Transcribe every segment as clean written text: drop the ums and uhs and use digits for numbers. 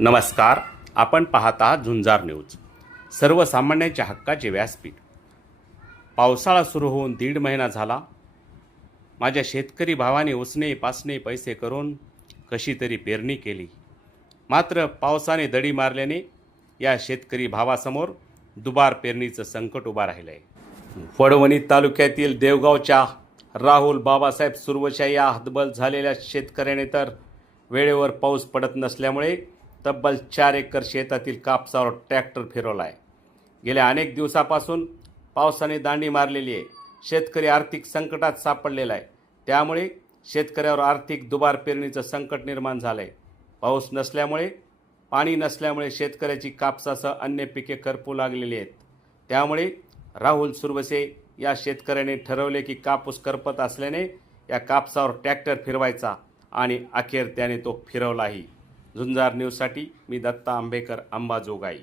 नमस्कार. आपण पाहत आहात झुंजार न्यूज, सर्वसामान्यांच्या हक्काचे व्यासपीठ. पावसाळा सुरू होऊन 1.5 महिना झाला. माझ्या शेतकरी भावाने उसने पासने पैसे करून कशी तरी पेरणी केली. मात्र पावसाने दडी मारल्याने या शेतकरी भावासमोर दुबार पेरणीचं संकट उभा राहिलं आहे. वडवणी तालुक्यातील देवगावच्या राहुल बाबासाहेब सुरवशा या हतबल झालेल्या शेतकऱ्याने तर वेळेवर पाऊस पडत नसल्यामुळे तब्बल 4 एकर शेतातील कापसावर ट्रॅक्टर फिरवला आहे. गेल्या अनेक दिवसापासून पावसाने दांडी मारलेली आहे. शेतकरी आर्थिक संकटात सापडलेला आहे. त्यामुळे शेतकऱ्यावर आर्थिक दुबार पेरणीचं संकट निर्माण झालं आहे. पाऊस नसल्यामुळे, पाणी नसल्यामुळे शेतकऱ्याची कापसासह अन्य पिके करपू लागलेली आहेत. त्यामुळे राहुल सुरवसे या शेतकऱ्याने ठरवले की कापूस करपत असल्याने या कापसावर ट्रॅक्टर फिरवायचा आणि अखेर त्याने तो फिरवलाही. झुंजार न्यूजसाठी मी दत्ता आंबेकर, अंबाजोगाई.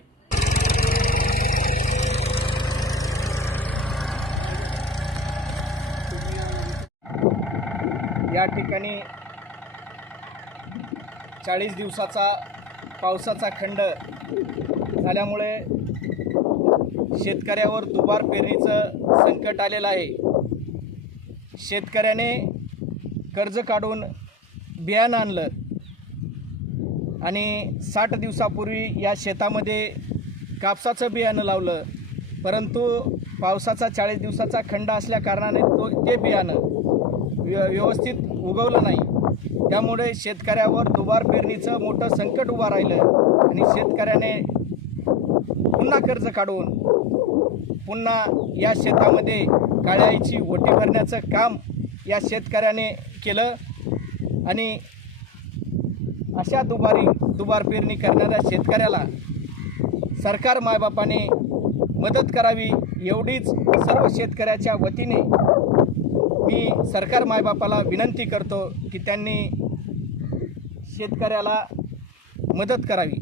या ठिकाणी 40 दिवसाचा पावसाचा खंड झाल्यामुळे शेतकऱ्यावर दुबार पेरणीचं संकट आलेलं आहे. शेतकऱ्याने कर्ज काढून बियाणं आणलं आणि 60 दिवसापूर्वी या शेतामध्ये कापसाचं बियाणं लावलं, परंतु पावसाचा 40 दिवसाचा खंड असल्याकारणाने ते बियाणं व्यवस्थित उगवलं नाही. त्यामुळे शेतकऱ्यावर दुबार पेरणीचं मोठं संकट उभं राहिलं आणि शेतकऱ्याने पुन्हा कर्ज काढून पुन्हा या शेतामध्ये काळ्याईची ओटी भरण्याचं काम या शेतकऱ्याने केलं आणि अशा दुबार पेरणी करणाऱ्या शेतकऱ्याला सरकार मायबापाने मदत करावी, एवढीच सर्व शेतकऱ्याच्या वतीने मी सरकार मायबापाला विनंती करतो की त्यांनी शेतकऱ्याला मदत करावी.